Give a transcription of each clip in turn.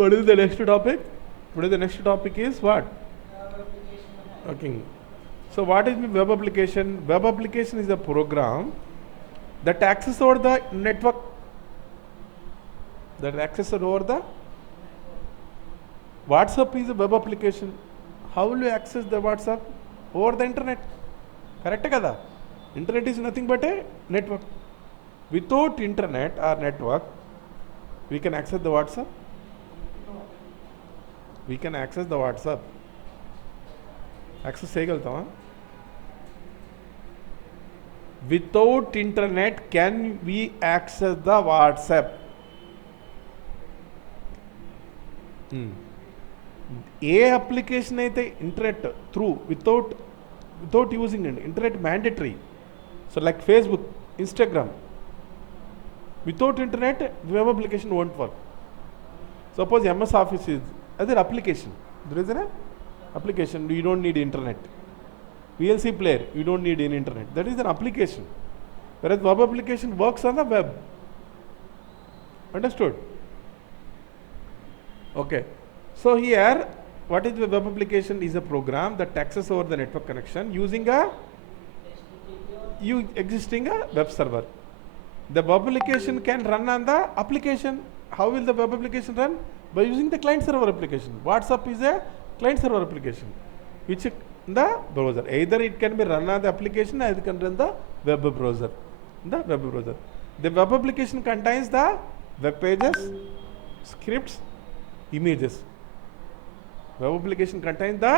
What is the next topic? What is the next topic is what? Okay. So what is web application? Web application is a program that accesses over the network. That accesses over the WhatsApp is a web application. How will you access the WhatsApp? Over the internet. Correct kada? Internet is nothing but a network. Without internet or network, we can access the WhatsApp. We can access the WhatsApp. Access చేయగలుగుతామా? Without internet, can we access the WhatsApp? A application అయితే internet through without using అండి internet mandatory. So like Facebook, Instagram, without internet web application won't work. Suppose MS Office is other application. There is an application, you don't need internet. VLC player, you don't need any internet. That is an application. Whereas web application works on the web. Understood? Okay. So here, what is the web application? Is a program that accesses over the network connection using a existing web server. The web application can run on the application. How will the web application run? By using the client server application. WhatsApp is a client server application, which in the browser. Either it can be run on the application or it can run the web browser. The web browser. The web application contains the web pages, scripts, images. Web application contains the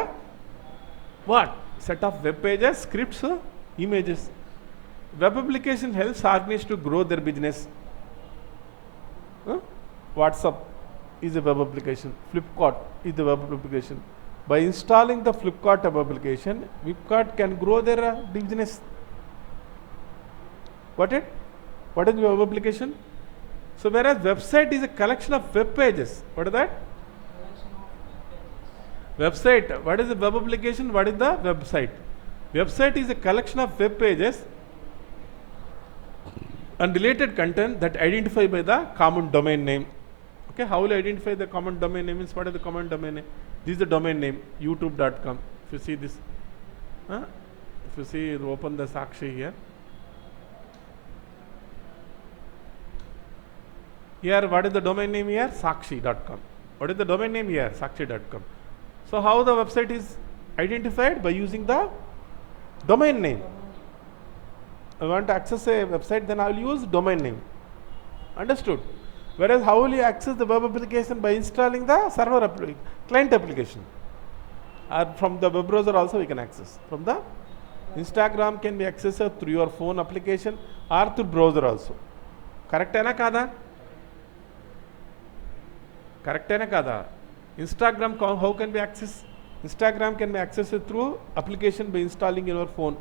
what? Set of web pages, scripts, images. Web application helps organizations to grow their business. WhatsApp is a web application. Flipkart is the web application. By installing the Flipkart web application, Flipkart can grow their business. What is the web application? So whereas website is a collection of web pages. What is that? Website. What is the web application? What is the website? Website is a collection of web pages and related content that identify by the common domain name. Okay, how will you identify the common domain name? Means what is the common domain name? This is the domain name, youtube.com. If you see this, if you see, open the Sakshi here. Here, what is the domain name here? Sakshi.com. What is the domain name here? Sakshi.com. So how the website is identified? By using the domain name. I want to access a website, then I will use domain name. Understood? Whereas how will you access the web application? By installing the server client application. Or from the web browser also we can access. From the Instagram can be accessed through your phone application or through browser also. Correct hai na kada? Correct hai na kada? Instagram how can be accessed? Instagram can be accessed through application by installing in your phone.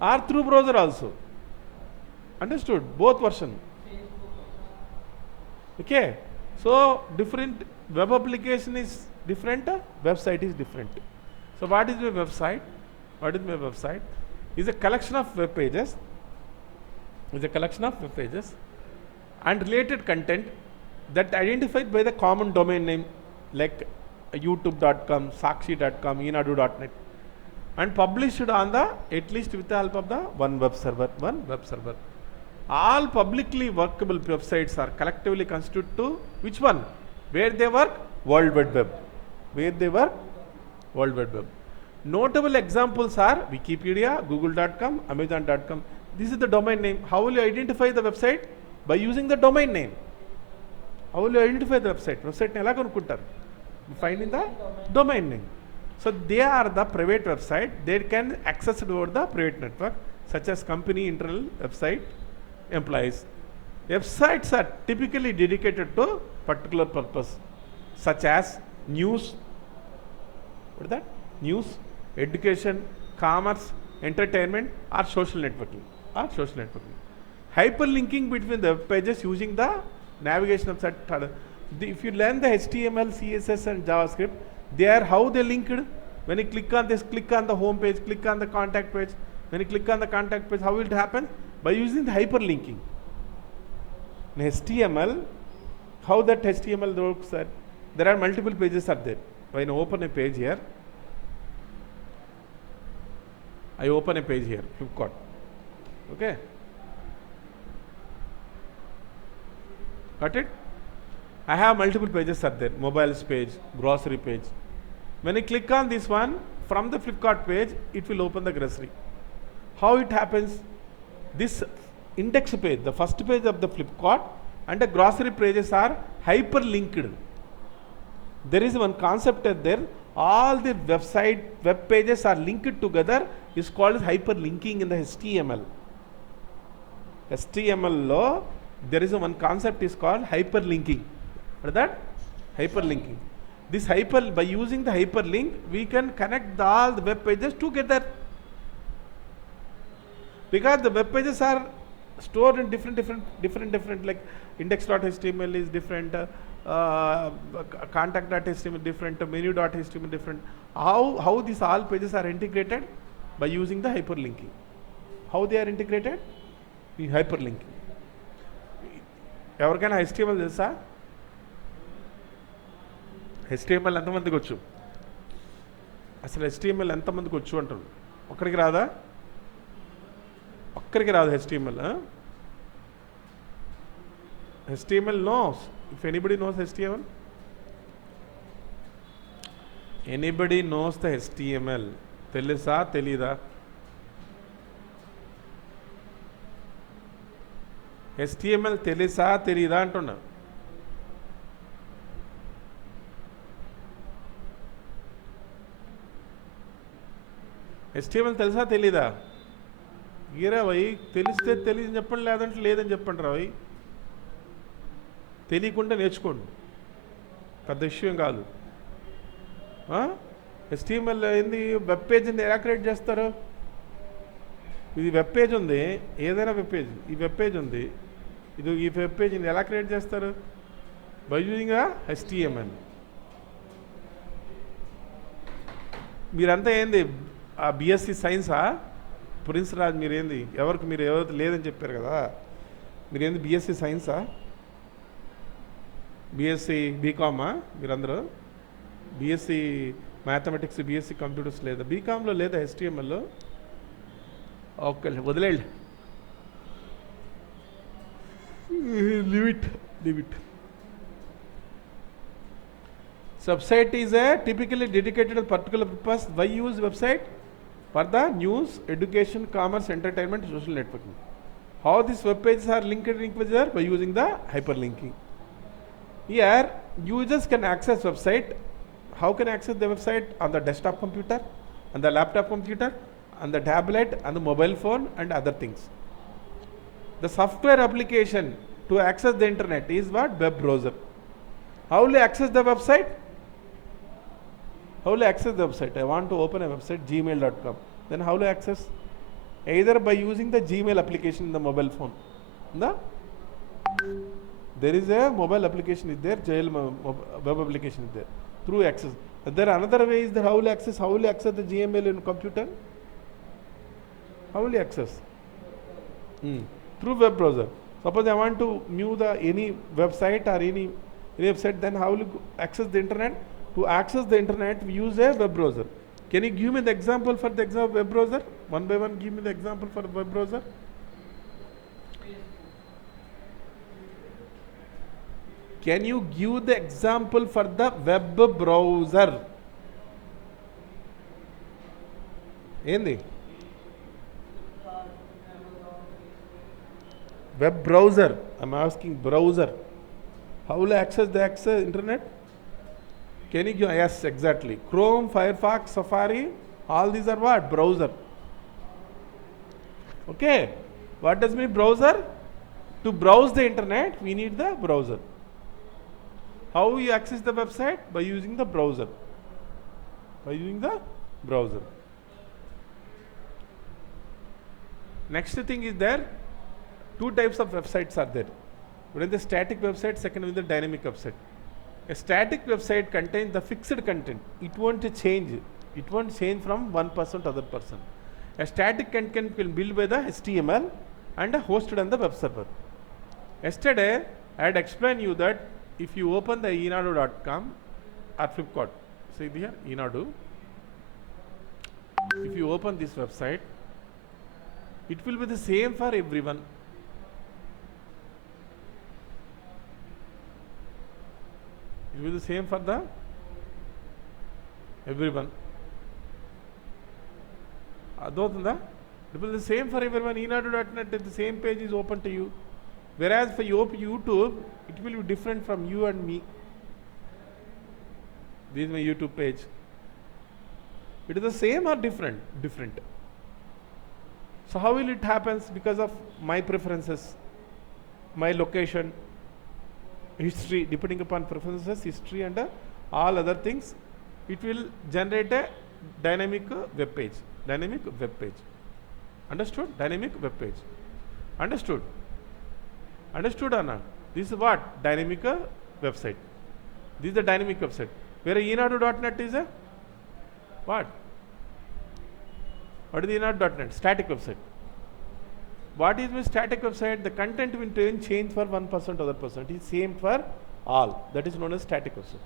Or through browser also. Understood? Both version. Okay. So different web application is different, website is different. So what is my website? What is my website? Is a collection of web pages. Is a collection of web pages and related content that identified by the common domain name like youtube.com, sakshi.com, enadu.net. And published on the, at least with the help of the one web server. All publicly workable websites are collectively constituted to which one? Where they work? World Wide Web. Where they work? World Wide Web. Notable examples are Wikipedia, google.com, amazon.com. This is the domain name. How will you identify the website? By using the domain name. How will you identify the website? Website ela konukuntaru. You find in the domain name. So they are the private website. They can access over the private network, such as company internal website, employees. Websites are typically dedicated to particular purpose, such as news. What is that? News, education, commerce, entertainment, or social networking. Hyperlinking between the web pages using the navigation of that. If you learn the HTML, CSS, and JavaScript, they are how they linked. When you click on this, click on the home page, click on the contact page. When you click on the contact page, how will it happen? By using the hyperlinking. In HTML, How that HTML works? That there are multiple pages are there. When I open a page here, I open a page here, Flipkart. Okay. Got it? I have multiple pages are there. Mobiles page, grocery page. When I click on this one, from the Flipkart page, it will open the grocery. How it happens? This index page, the first page of the Flipkart and the grocery pages are hyperlinked. There is one concept there. All the web pages are linked together. Is called hyperlinking in the HTML. HTML lo, there is one concept is called hyperlinking. What is that? Hyperlinking. This by using the hyperlink, we can connect all the web pages together. Because the web pages are stored in different, like index.html is different, contact.html different, menu.html different. How these all pages are integrated? By using the hyperlinking. How they are integrated? In hyperlinking. ఎవరికైనా HTML తెలుసా? HTML ఎంతమందికి వచ్చు? అసలు HTML ఎంతమందికి వచ్చు అంటారు? ఒక్కడికి రాదా? ఒక్కడికి రాదు HTML. HTML knows. If anybody knows HTML? Anybody knows the HTML? తెలుసా తెలీదా? HTML తెలుసా తెలీదా అంటున్నా. HTML తెలుసా తెలీదా? గీరా భయ్, తెలిస్తే తెలియని చెప్పండి, లేదంటే లేదని చెప్పండి రా భయ్. తెలియకుండా నేర్చుకోండి, పెద్ద విషయం కాదు. HTML ఏంది? వెబ్ పేజ్ని ఎలా క్రియేట్ చేస్తారు? ఇది వెబ్ పేజ్ ఉంది, ఏదైనా వెబ్ పేజ్, ఈ వెబ్ పేజ్ ఉంది, ఈ వెబ్ పేజ్ని ఎలా క్రియేట్ చేస్తారు? By using HTML. మీరంతా ఏంది BSc సైన్సా? ప్రిన్స్ రాజ్ మీరేంది? మీరు ఎవరు లేదని చెప్పారు కదా, మీరేంది BSc సైన్సా? BSc బీకామా? మీరందరూ BSc మ్యాథమెటిక్స్, BSc కంప్యూటర్స్ లేదా? బీకామ్లో లేదా HTML? ఓకే, వదిలేండి. Leave it. Website is typically dedicated to a particular purpose. Why use website? For the news, education, commerce, entertainment, social networking. How these web pages are linked to each other? By using the hyperlinking. Here, users can access website. How can access the website? On the desktop computer, on the laptop computer, on the tablet, on the mobile phone, and other things. The software application to access the internet is what? Web browser. How will you access the website? How will you access the website? I want to open a website, gmail.com. Then how will you access? Either by using the Gmail application in the mobile phone. There is a mobile application is there, web application is there. Through access. There another way is that how will you access? How will you access the Gmail in computer? How will you access? Through web browser. Suppose I want to view any website or any website, then how will you access the internet? To access the internet, we use a web browser. Can you give me the example for the example web browser? One by one, give me the example for the web browser. Can you give the example for the web browser? Endi? Web browser. I'm asking browser. How will I access the internet? Can you give? Yes, exactly. Chrome, Firefox, Safari, all these are what? Browser. Okay. What does mean browser? To browse the internet, we need the browser. How you access the website? By using the browser. Next thing is there, two types of websites are there. One is the static website, second is the dynamic website. A static website contains the fixed content. It won't change. It won't change from one person to other person. A static content will be built by the HTML and hosted on the web server. Yesterday, I had explained you that if you open the enadu.com or Flipkart, see here, Enadu. If you open this website, it will be the same for everyone. It will be the same for the everyone. Adotunda? It will be the same for everyone. Enadu.net, the same page is open to you. Whereas for YouTube, it will be different from you and me. This is my YouTube page. It is the same or different? Different. So how will it happen? Because of my preferences, my location, history, depending upon preferences, history and all other things, it will generate a dynamic web page. Dynamic web page. Understood? Dynamic web page. Understood? Understood or not? This is what? Dynamic website. This is the dynamic website. Where enadu.net is a what? What is the enadu.net? Static website. What is my static website? The content will change for one person to other person. It is same for all. That is known as static website.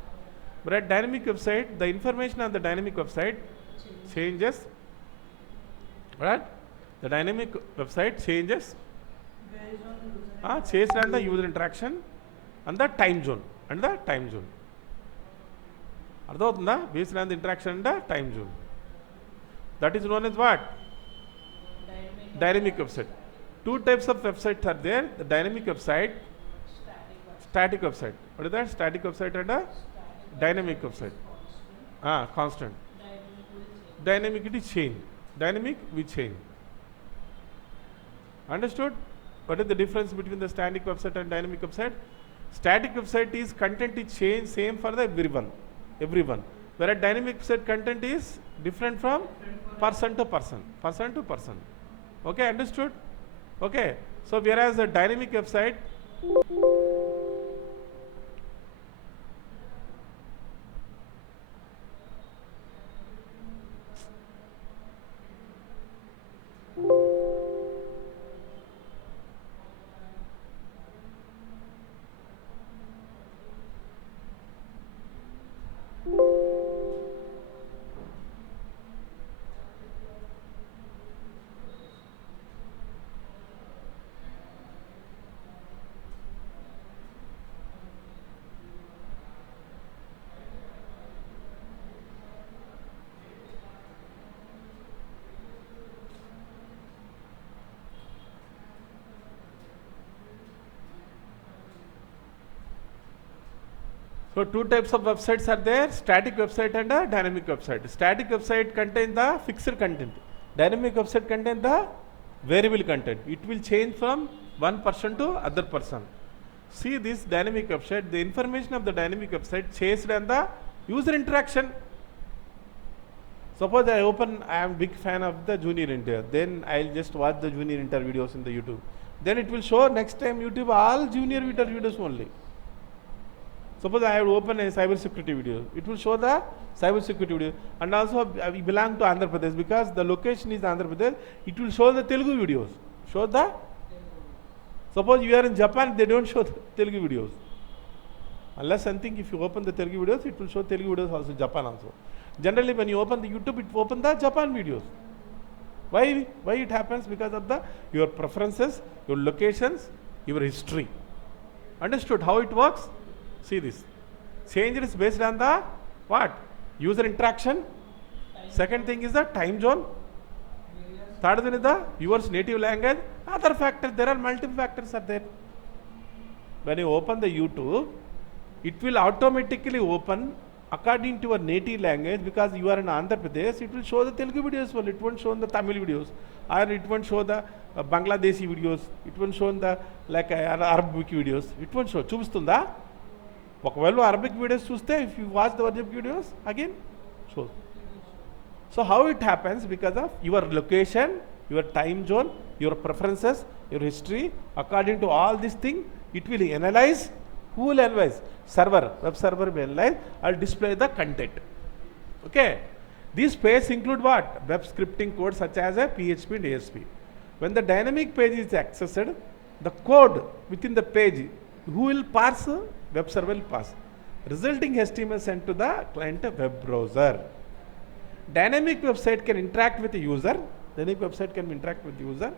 But at dynamic website, the information on the dynamic website changes. Right? The dynamic website changes based on the user interaction and the time zone. And the time zone. Based on the interaction and the time zone. That is known as what? Dynamic website. Two types of websites are there. The dynamic website, static website. What is that? Static website and a dynamic website. Constant. Dynamic it is change. Dynamic we change. Understood? What is the difference between the static website and dynamic website? Static website is content is change same for the everyone. Whereas dynamic website content is different from person to person. Okay, understood? Okay. So whereas the dynamic website so two types of websites are there, static website and a dynamic website. Static website contains the fixed content. Dynamic website contains the variable content. It will change from one person to other person. See this dynamic website, the information of the dynamic website changed on the user interaction. Suppose I am big fan of the Junior Inter, then I'll just watch the Junior Inter videos in the YouTube. Then it will show next time YouTube all Junior Inter videos only. Suppose I have opened a cybersecurity video, it will show the cybersecurity video. And also we belong to Andhra Pradesh, because the location is Andhra Pradesh, it will show the Telugu videos. Suppose you are in Japan, they don't show the Telugu videos. Unless something, if you open the Telugu videos, it will show Telugu videos also, Japan also. Generally when you open the YouTube, it opens the Japan videos. Why it happens? Because of your preferences, your locations, your history. Understood how it works? See this. Change is based on the what? User interaction. Second thing is the time zone. Third thing is the viewer's native language. Other factors, there are multiple factors are there. When you open the YouTube, it will automatically open according to your native language, because you are in Andhra Pradesh, it will show the Telugu videos only. It won't show the Tamil videos, or it won't show the Bangladeshi videos. It won't show the Arabic videos. It won't show. Chubustunda. ఒకవేళ Arabic videos చూస్తే if you watch the Arabic videos again shows. So how it happens? Because of your location, your time zone, your preferences, your history. According to all this thing, it will analyse. Who will analyze? Server, web server will analyze and display the content. Okay. These pages include what? Web scripting code such as a PHP and ASP. When the dynamic page is accessed, the code within the page, who will parse web server will pass. Resulting HTML sent to the client web browser. Dynamic website can interact with the user. Dynamic website can interact with the user,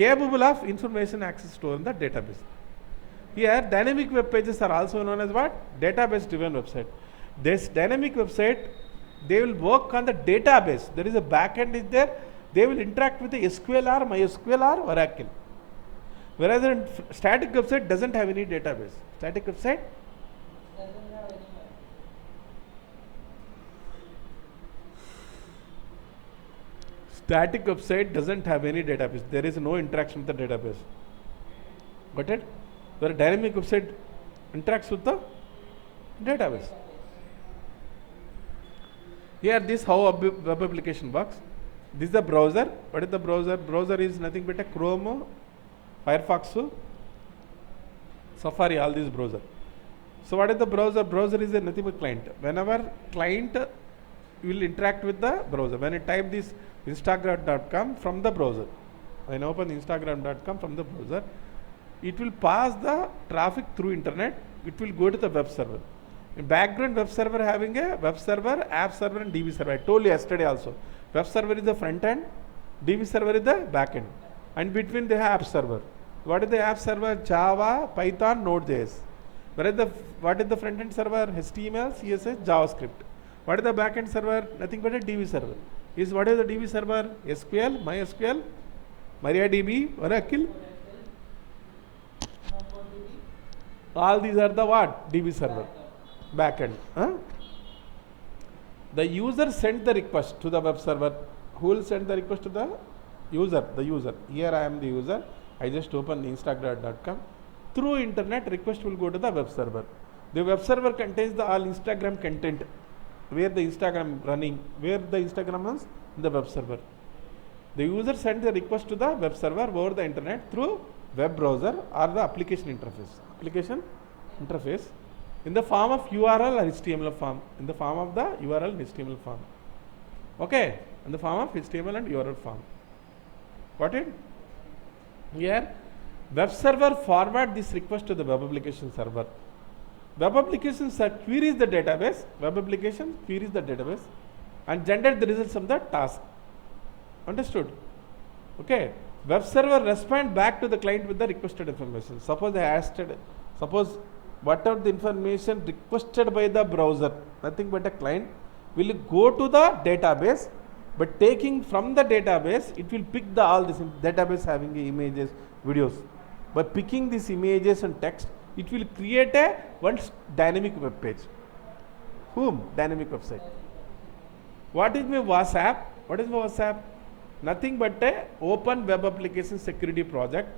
capable of information access stored in the database. Here, dynamic web pages are also known as what? Database driven website. This dynamic website, they will work on the database. There is a backend is there. They will interact with the SQL or MySQL or Oracle. Whereas a static website doesn't have any database. Static website Static website doesn't have any database. There is no interaction with the database. Got it? Where a dynamic website interacts with the database. Here, this how a web application works. This is the browser. What is the browser? Browser is nothing but a Chrome, Firefox, Safari, all these browser. So what is the browser? Browser is a nothing but client. Whenever client will interact with the browser. When I type this Instagram.com from the browser, when I open Instagram.com from the browser, it will pass the traffic through internet. It will go to the web server. In background, web server having a web server, app server and DB server. I told you yesterday also. Web server is the front end, DB server is the back end. And between they have app server. What is the app server? Java, Python, Node.js. What is the front end server? HTML, CSS, JavaScript. What is the back end server? Nothing but a DB server. What is the DB server? SQL, MySQL, MariaDB, Oracle. All these are the what? DB server. Backend. The user sent the request to the web server. Who will send the request to the user? The user. Here I am the user. I just open Instagram.com. Through internet, request will go to the web server. The web server contains the all Instagram content. Where the Instagram running, where the Instagram runs, the web server. The user sent the request to the web server over the internet through web browser or the application interface. Application interface in the form of URL or HTML form. In the form of the URL and HTML form. Okay, in the form of HTML and URL form. Got it? Here, web server forward this request to the web application server. Web application queries the database. Web application queries the database and generate the results from the task. Understood? Okay. Web server respond back to the client with the requested information. Suppose whatever the information requested by the browser, nothing but a client will go to the database, but taking from the database, it will pick all this database having images, videos. By picking these images and text, it will create a one dynamic web page. Whom? Dynamic website. What is my WhatsApp? What is my WhatsApp? Nothing but a open web application security project.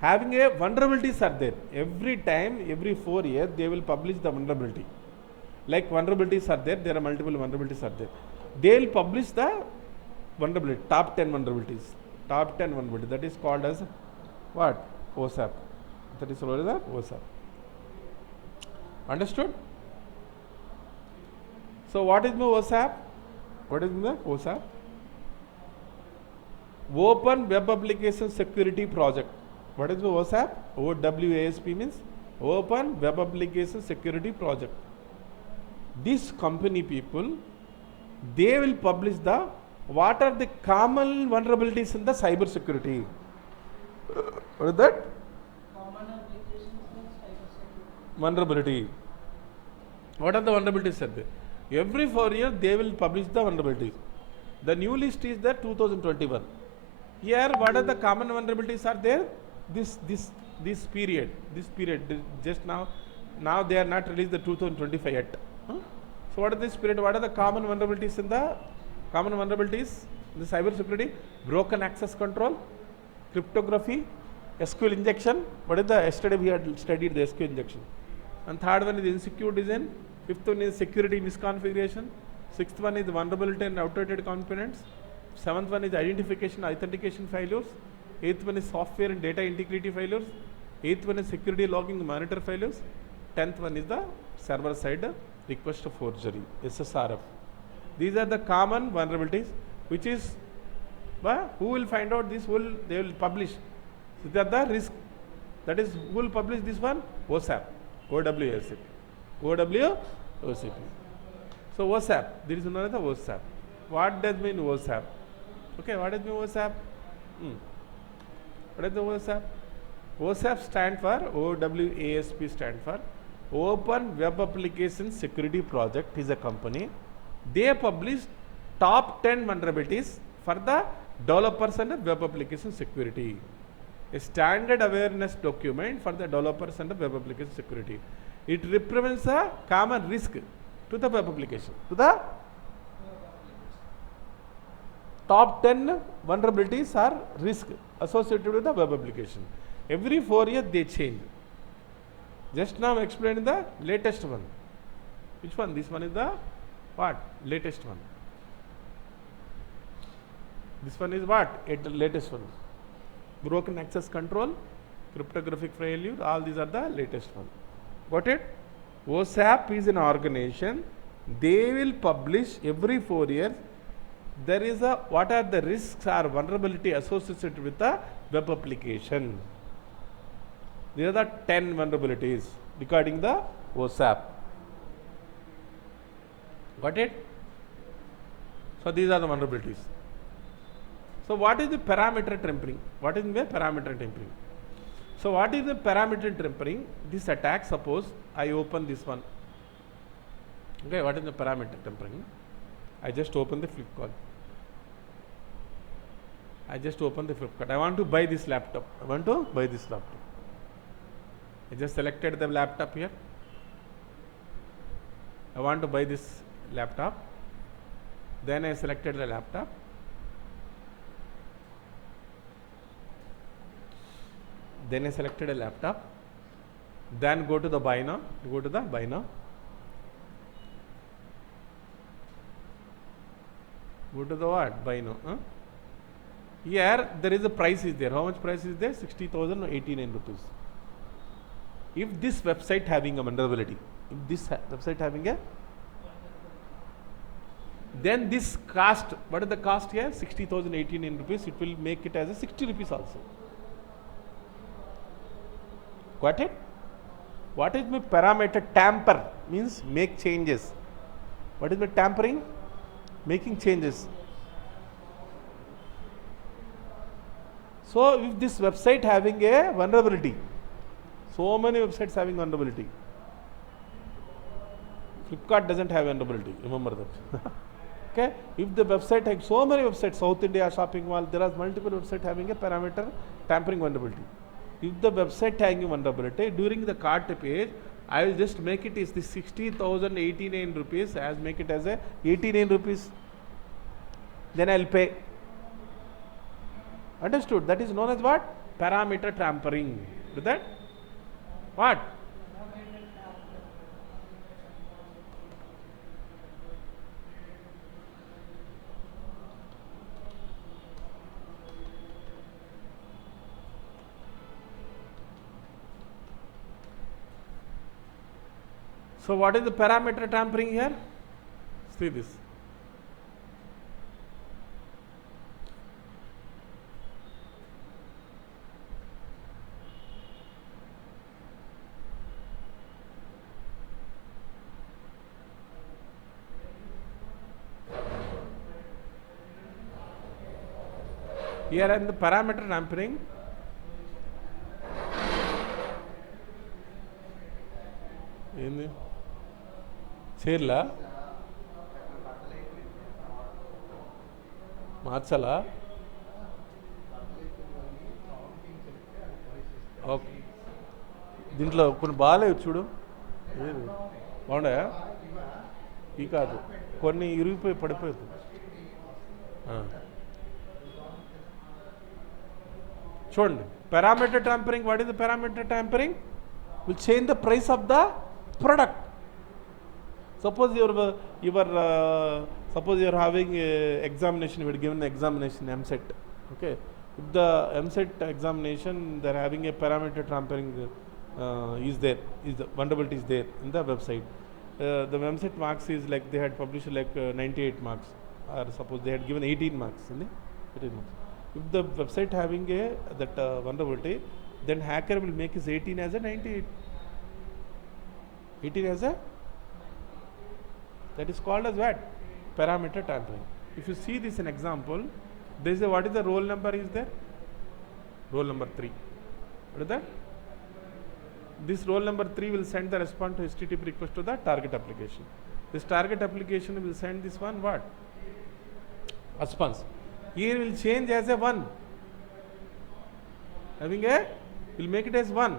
Having a vulnerabilities are there. Every time, every 4 years, they will publish the vulnerability. Like vulnerabilities are there are multiple vulnerabilities are there. They will publish the vulnerability, top 10 vulnerabilities. Top 10 vulnerabilities. That is called as what? OSAP. That is called as OSAP. Understood? So what is my OSAP? What is my OSAP? Open Web Application Security Project. What is the OSAP? OWASP means Open Web Application Security Project. This company people, they will publish the what are the common vulnerabilities in the cybersecurity. What is that? Common applications in cybersecurity. Vulnerability. What are the vulnerabilities are there? Every 4 years they will publish the vulnerabilities. The new list is there 2021. Here what are the common vulnerabilities are there? This period just now they are not released the 2025 yet. So what is this period? What are the common vulnerabilities in the cyber security? Broken access control, cryptography, SQL injection. What is the yesterday we had studied the SQL injection. And third one is insecure design. Fifth one is security misconfiguration. Sixth one is vulnerability and outdated components. Seventh one is identification authentication failures. Eighth one is software and data integrity failures. Eighth one is security logging monitor failures. 10th one is the server side request forgery, SSRF. These are the common vulnerabilities, which is who will find out this? They will publish. These are the risk. That is, who will publish this one? OSAP, OWASP. OWOCP. So OSAP, there is another OSAP. What does mean OSAP? Okay, what does mean OSAP? What is the OSAP? OSAP stand for OWASP stand for Open Web Application Security Project is a company. They publish top 10 vulnerabilities for the developers and web application security. A standard awareness document for the developers and web application security. It represents a common risk to the web application, to the top 10 vulnerabilities are risk associated with the web application. Every 4 years they change. Just now I explained the latest one. Which one? This one is the what? Latest one. This one is what? Latest one. Broken access control, cryptographic failure, all these are the latest one. Got it? OSAP is an organization. They will publish every 4 years. There is a what are the risks or vulnerability associated with the web application. These are the 10 vulnerabilities regarding the OSAP. Got it? So these are the vulnerabilities. So what is the parameter tampering? What is the parameter tampering? So what is the parameter tampering? This attack, suppose I open this one. Okay, what is the parameter tampering? I just open the Flipkart. I want to buy this laptop. I just selected the laptop here. I want to buy this laptop. Then I selected the laptop. Then I selected a laptop. Then go to the buy now. Go to the buy now. Go to the what? Buy now. Here there is a price is there. How much price is there? 60,089 rupees. If this website having a vulnerability, then this cost, what is the cost here? 60,089 rupees. It will make it as a 60 rupees also. Got it? What is my parameter tamper? Means make changes. What is my tampering? Making changes. So if this website having a vulnerability, so many websites having vulnerability. Flipkart doesn't have vulnerability, remember that. Okay, if the website has so many websites, South India shopping mall, there are multiple websites having a parameter tampering vulnerability. If the website having a vulnerability, during the cart page, I will just make it is the 60,089 rupees, as make it as a 89 rupees. Then I will pay. Understood? That is known as what? Parameter tampering. Is that? What? So what is the parameter tampering here? See this. Here in the parameter tampering, చేర్లా మార్చాలా? Okay, దీంట్లో కొన్ని బాగాలేవు చూడు, బాగున్నాయా? ఈ కాదు, కొన్ని ఇరిగిపోయి పడిపోతుంది. చూడండి, parameter tampering. What is the parameter tampering? Will change the price of the product. Suppose suppose you are having examination, you are given the examination MSET. Okay, if the MSET examination they are having a parameter tampering is there, is the vulnerability is there in the website. The MSET marks is like they had published like 98 marks, or suppose they had given 18 marks. 18 marks. If the website having a that vulnerability, then hacker will make his 18 as a 98. 18 as a That is called as what? Parameter tampering. If you see this in example, there is a, what is the roll number is there? Roll number 3. What is that? This roll number 3 will send the response to HTTP request to the target application. This target application will send this one what? Response. Here will change as a 1. Having a, will make it as 1.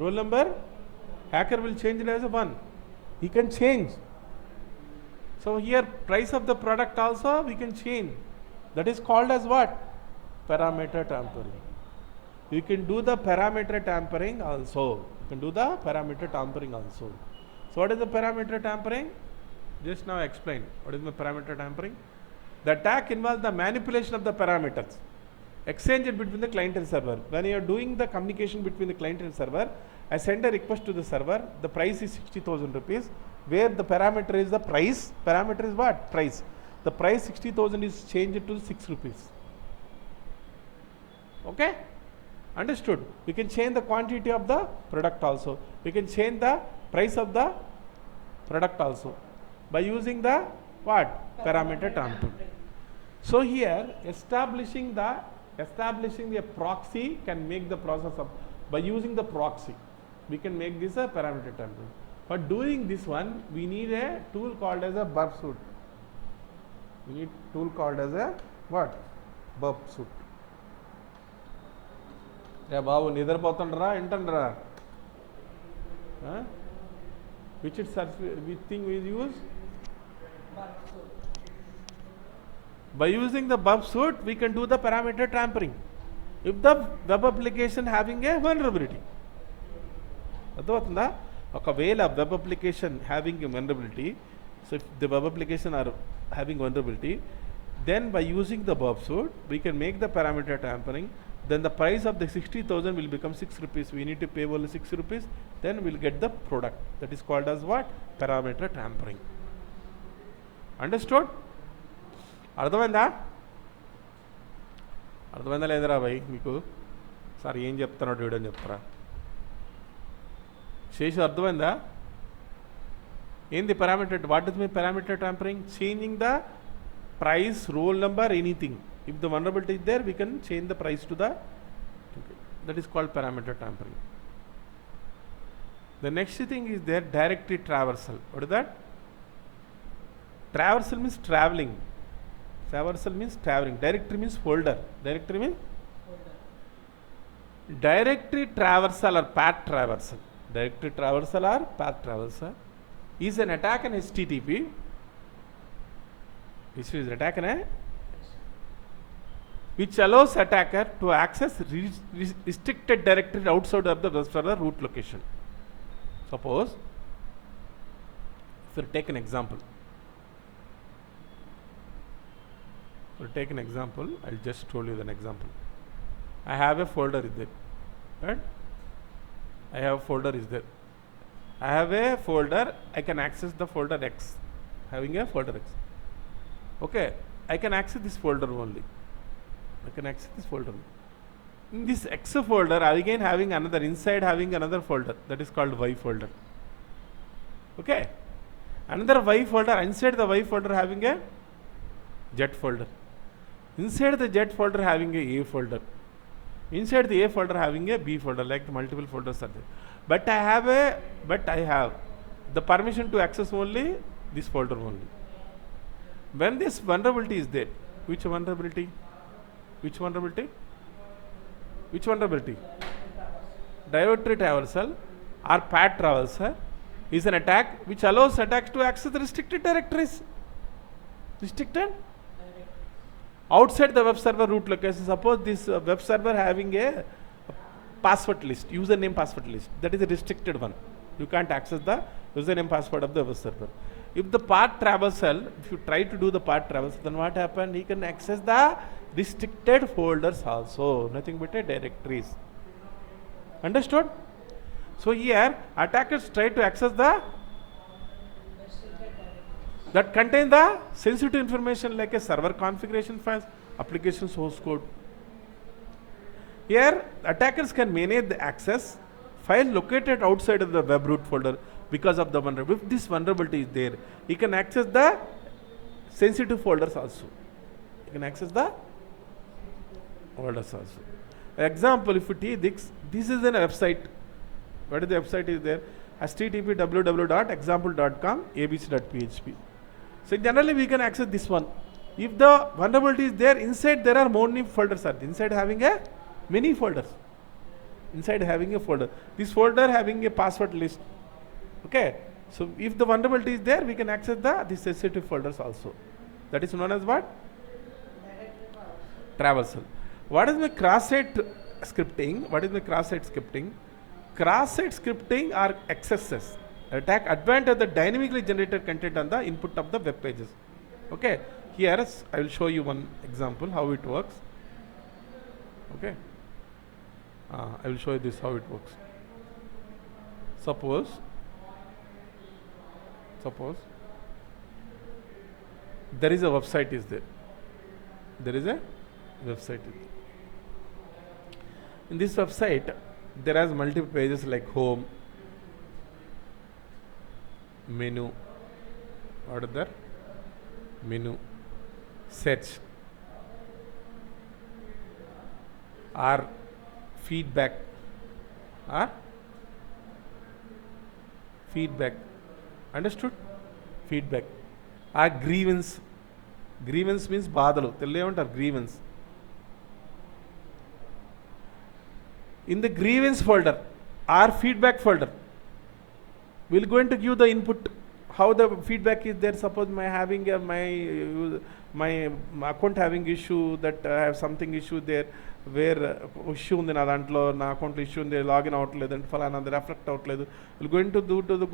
Roll number, hacker will change it as a 1. He can change. So here price of the product also we can change. That is called as what? Parameter tampering. You can do the parameter tampering also. You can do the parameter tampering also. So what is the parameter tampering? Just now I explained. What is the parameter tampering? The attack involves the manipulation of the parameters exchanged between the client and server. When you are doing the communication between the client and server, I send a request to the server. The price is 60,000 rupees. Where the parameter is the price. Parameter is what? Price. The price 60,000 is changed to 6 rupees. Okay? Understood? We can change the quantity of the product also. We can change the price of the product also by using the what? Parameter tampering. So here establishing the proxy can make the process of, by using the proxy we can make this a parameter tampering. For doing this one we need a tool called as a burp suit. We need tool called as a what? Burp suit. Yeah, babu నిద్రపోతుండ్రా ఏంటండ్రా? Which thing we use? By using the burp suit we can do the parameter tampering. If the web application having a vulnerability. అర్థమవుతుందా? ఒకవేళ web application having a vulnerability, so if the web application are having vulnerability, then by using the burp suit we can make the parameter tampering. Then the price of the 60,000 will become 6 rupees. We need to pay only 6 rupees. Then we'll get the product. That is called as what? Parameter tampering. Understood? అర్థమైందా? అర్థమైందా లేదురా భయ్ మీకు? Sir ఏం చెప్తున్నాడు వీడని చెప్తారా? శేషు అర్థమైందా? ఏంది parameter? What does mean parameter tampering? Changing the price, roll number, anything. If the vulnerability is there, we can change the price to the, that is called parameter tampering. The next thing is there, directory traversal. What is that? Traversal means traveling. Traversal means traveling. Directory means folder. Directory means folder. Directory traversal or path traversal. Directory traversal or path traversal is an attack on HTTP. This is attack on a which allows attacker to access restricted directory outside of the web server root location. Suppose, if you take an example, I'll just tell you an example. I have a folder is there, right? I have a folder is there. I have a folder, I can access the folder X, having a folder X. Okay, I can access this folder only. I can access this folder. In this X folder, again having another, inside having another folder, that is called Y folder. Okay, another Y folder, inside the Y folder having a Z folder. Inside the Z folder having a A folder. Inside the A folder having a B folder, like multiple folders are there. But I have the permission to access only this folder only. When this vulnerability is there, which vulnerability? Which vulnerability? Which vulnerability? Directory traversal or path traversal is an attack which allows attacks to access the restricted directories. Restricted? Outside the web server root location. Suppose this web server having a password list, username password list. That is a restricted one. You can't access the username password of the web server. If the path traversal, if you try to do the path traversal, then what happened? He can access the restricted folders also, nothing but a directories. Understood? So here attackers try to access the that contain the sensitive information like a server configuration files, application source code. Here attackers can manage the access file located outside of the web root folder. because of the vulnerability. If this vulnerability is there, he can access the sensitive folders also. You can access the folders also. Example, if you take this is a website. What is the website is there? http www.example.com abc.php. So generally we can access this one. If the vulnerability is there, inside there are many folders. Inside having a many folders. Inside having a folder. This folder having a password list. Okay. So if the vulnerability is there, we can access the sensitive folders also. That is known as what? Traversal. What is the cross-site scripting? What is the cross-site scripting? Cross-site scripting are XSS. Attack advantage the dynamically generated content on the input of the web pages. Okay. Here I will show you one example how it works. Okay. I will show you this how it works. Suppose there is a website is there. There is a website. In this website, there are multiple pages like home, menu, what is there? Menu, search, or feedback, understood? Feedback, or grievance. Grievance means బాధలు తెలియమంటారు grievance. In the grievance folder or feedback folder, we're going to give the input how the feedback is there. Suppose my account having issue, that I have something issue there, where issue undi na dantlo na account issue undi, login avutledu falana reflect avutledu. We're going to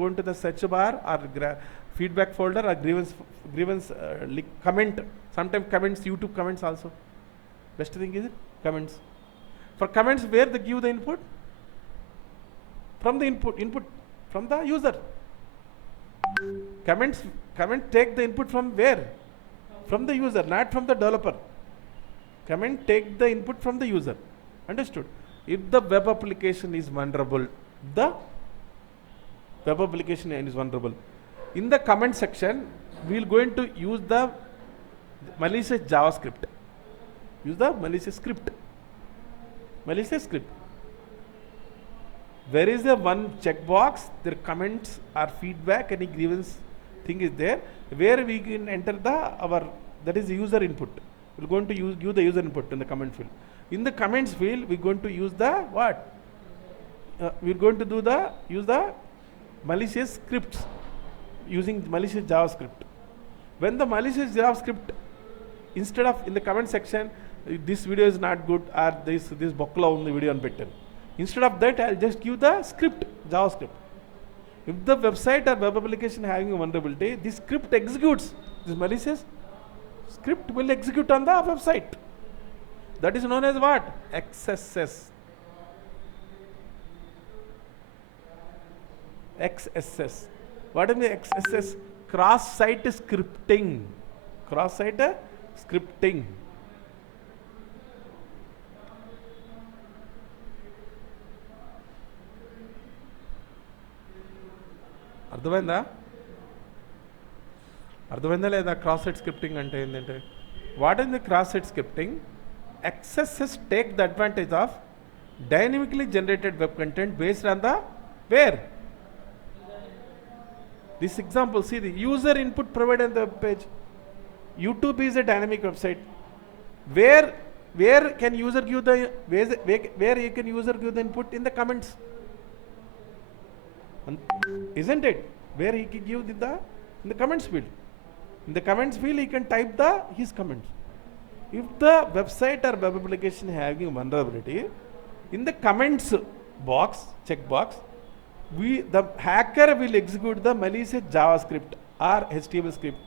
go into the search bar or feedback folder or grievance comment. Sometimes comments, YouTube comments also. Best thing is it comments. For comments, where they give the input? From the input from the user. Comment take the input from where? From the user, not from the developer. Comment take the input from the user. Understood? If the web application is vulnerable, in the comment section, we are going to use the malicious JavaScript. Use the malicious script. Where is the one checkbox? Their comments or feedback, any grievance thing is there, where we can enter that is the user input. We're going to give the user input in the comment field. In the comments field, we're going to use the what? We're going to use the malicious scripts using malicious JavaScript. When the malicious JavaScript, instead of in the comment section, this video is not good, or this bokla on the video and better. Instead of that, I'll just give the script, JavaScript. If the website or web application having a vulnerability, this script executes. This malicious script will execute on the website. That is known as what? XSS. XSS. What is the XSS? Cross-site scripting. Cross-site scripting. అర్థమైందా లేదా cross site scripting అంటే ఏంటంటే what is the cross site scripting XSS take the advantage of dynamically generated web content based on the where this example, see the user input provided on the web page. YouTube is a dynamic website. Where can user give the where you can user give the input? In the comments, isn't it? Where he can give in the comments field. In the comments field, he can type his comments. If the website or web application having vulnerability, in the comments box, checkbox, the hacker will execute the malicious JavaScript or HTML script.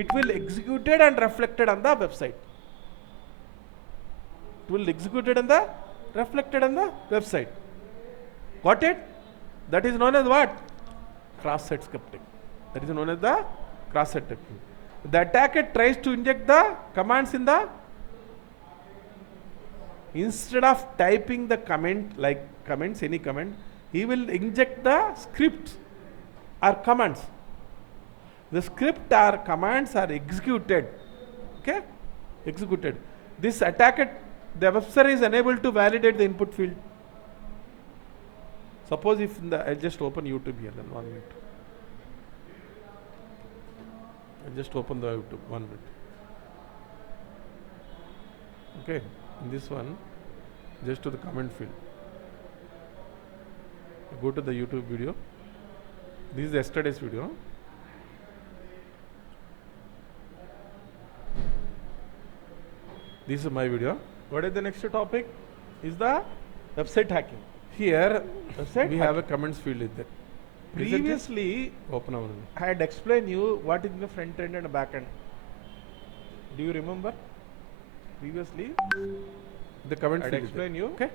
It will executed and reflected on the website. It will executed and reflected on the website. Got it? That is known as what? Cross-site scripting. That is known as the cross-site scripting. The attacker tries to inject the commands in the, instead of typing the comment like comments, any comment, he will inject the script are commands. The script or commands are executed. Okay? Executed. This attacker, the webster is unable to validate the input field. Suppose if I'll just open YouTube here, then 1 minute. I'll just open the YouTube, 1 minute. Okay, in this one, just to the comment field. Go to the YouTube video. This is yesterday's video. This is my video. What is the next topic? Is the website hacking. Here, we have a comments field in there. Previously, open our. I had explained you what is the front end and back end. Do you remember? Previously, the comment field. I explained you. Okay.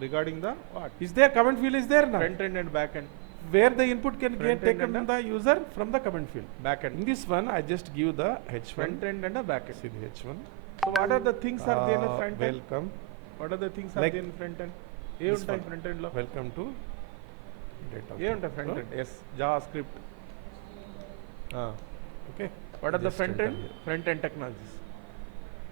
Regarding the what? Is there comment field? Is there now? Front end and back end. Where the input can get taken from the user from the comment field. Back end. In this one, I just give the H1. Front end and a back end. See the H1. So what are the things are there in the front end? Welcome. What are the things are there in front end? Front end lo. Welcome to data. Front end. Yes. JavaScript. Okay. What are the front end? Front end technologies.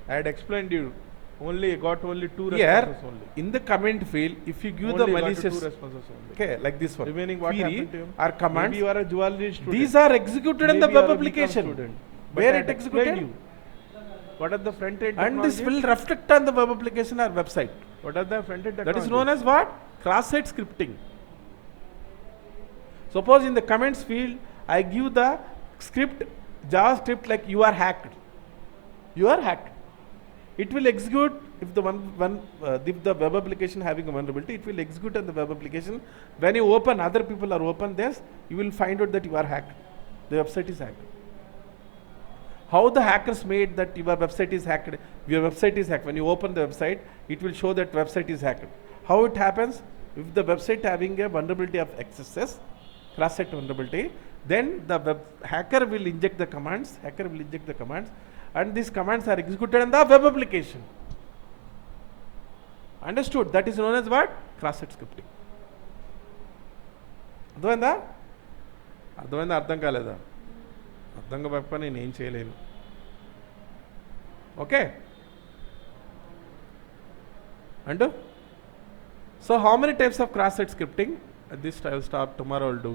I had explained you. Got only 2 responses only. In the comment field, if you give the malicious, 2 responses only. Okay, like this one. Remaining what happened to him? Are commands. Maybe you are a duality student. These are executed in the web application. Where it executed? What are the front end? And this will reflect on the web application or website. What are the front end? That is known as what? Cross-site scripting. Suppose in the comments field, I give the script, JavaScript like you are hacked. You are hacked. It will execute if the if the web application having a vulnerability, it will execute on the web application. When you open, other people are open this, you will find out that you are hacked. The website is hacked. How the hackers made that your website is hacked? Your website is hacked. When you open the website, it will show that website is hacked. How it happens? If the website having a vulnerability of XSS, cross-site vulnerability, then the hacker will inject the commands. And these commands are executed on the web application. Understood? That is known as what? Cross-site scripting. అర్థమైందా? అర్థం కాలేదా? అర్థం కాకపోతే నేను ఏం చేయలేను. Okay? And so how many types of cross-site scripting? This I will stop tomorrow. I will do.